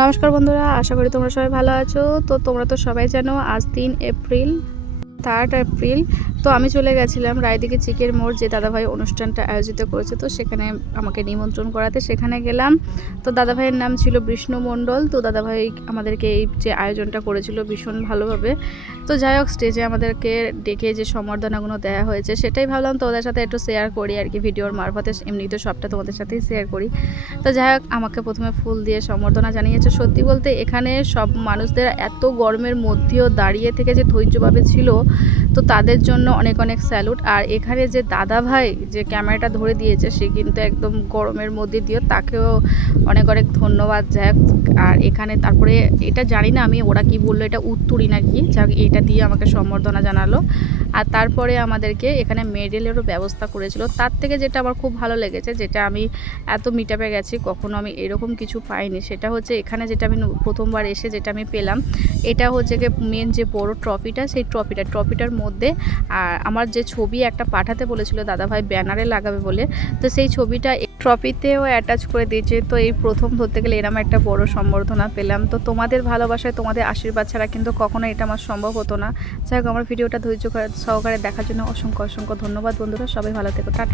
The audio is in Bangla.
নমস্কার বন্ধুরা, আশা করি তোমরা সবাই ভালো আছো। তো তোমরা তো সবাই জানো আজ 3 এপ্রিল, 3 এপ্রিল। তো আমি চলে গেছিলাম রায়দিঘি চিকের মোড়, যে দাদাভাই অনুষ্ঠানটা আয়োজিত করেছে, তো সেখানে আমাকে নিমন্ত্রণ করাতে সেখানে গেলাম। তো দাদাভাইয়ের নাম ছিল বিষ্ণু মণ্ডল। তো দাদাভাই আমাদেরকে এই যে আয়োজনটা করেছিল ভীষণ ভালোভাবে। তো যাই হোক, স্টেজে আমাদেরকে ডেকে যে সম্বর্ধনাগুলো দেওয়া হয়েছে সেটাই ভাবলাম তোমাদের সাথে একটু শেয়ার করি আর কি, ভিডিওর মারফতে। এমনি তো সবটা তোমাদের সাথেই শেয়ার করি। তো যাই হোক, আমাকে প্রথমে ফুল দিয়ে সম্বর্ধনা জানিয়েছে। সত্যি বলতে এখানে সব মানুষদের এত গরমের মধ্যেও দাঁড়িয়ে থেকে যে ধৈর্যভাবে ছিল, তো তাদের জন্য অনেক অনেক স্যালুট। আর এখানে যে দাদা ভাই যে ক্যামেরাটা ধরে দিয়েছে, সে কিন্তু একদম গরমের মধ্যে দিয়েও তাকেও অনেক অনেক ধন্যবাদ। যাই হোক, আর এখানে তারপরে এটা জানি না আমি, ওরা কি বললো, এটা উত্তরই নাকি, যাক এটা দিয়ে আমাকে সম্বর্ধনা জানালো। আর তারপরে আমাদেরকে এখানে মেডেলেরও ব্যবস্থা করেছিল। তার থেকে যেটা আমার খুব ভালো লেগেছে, যেটা আমি এত মিট আপে গেছি কখনো আমি এরকম কিছু পাইনি, সেটা হচ্ছে এখানে যেটা আমি প্রথমবার এসে যেটা আমি পেলাম, এটা হচ্ছে কি মেন যে বড় ট্রফিটা, সেই ট্রফিটার মধ্যে আর আমার যে ছবি একটা পাঠাতে বলেছিল দাদাভাই ব্যানারে লাগাবে বলে, তো সেই ছবিটা ট্রফিতেও অ্যাটাচ করে দিয়েছে। তো এই প্রথম ধরতে গেলে এরকম একটা বড় সম্বর্ধনা পেলাম। তো তোমাদের ভালোবাসায়, তোমাদের আশীর্বাদ ছাড়া কিন্তু কখনো এটা আমার সম্ভব হতো না। যাই হোক, আমার ভিডিওটা ধৈর্য সহকারে দেখার জন্য অসংখ্য অসংখ্য ধন্যবাদ বন্ধুরা। সবাই ভালো থেকো, টাটা।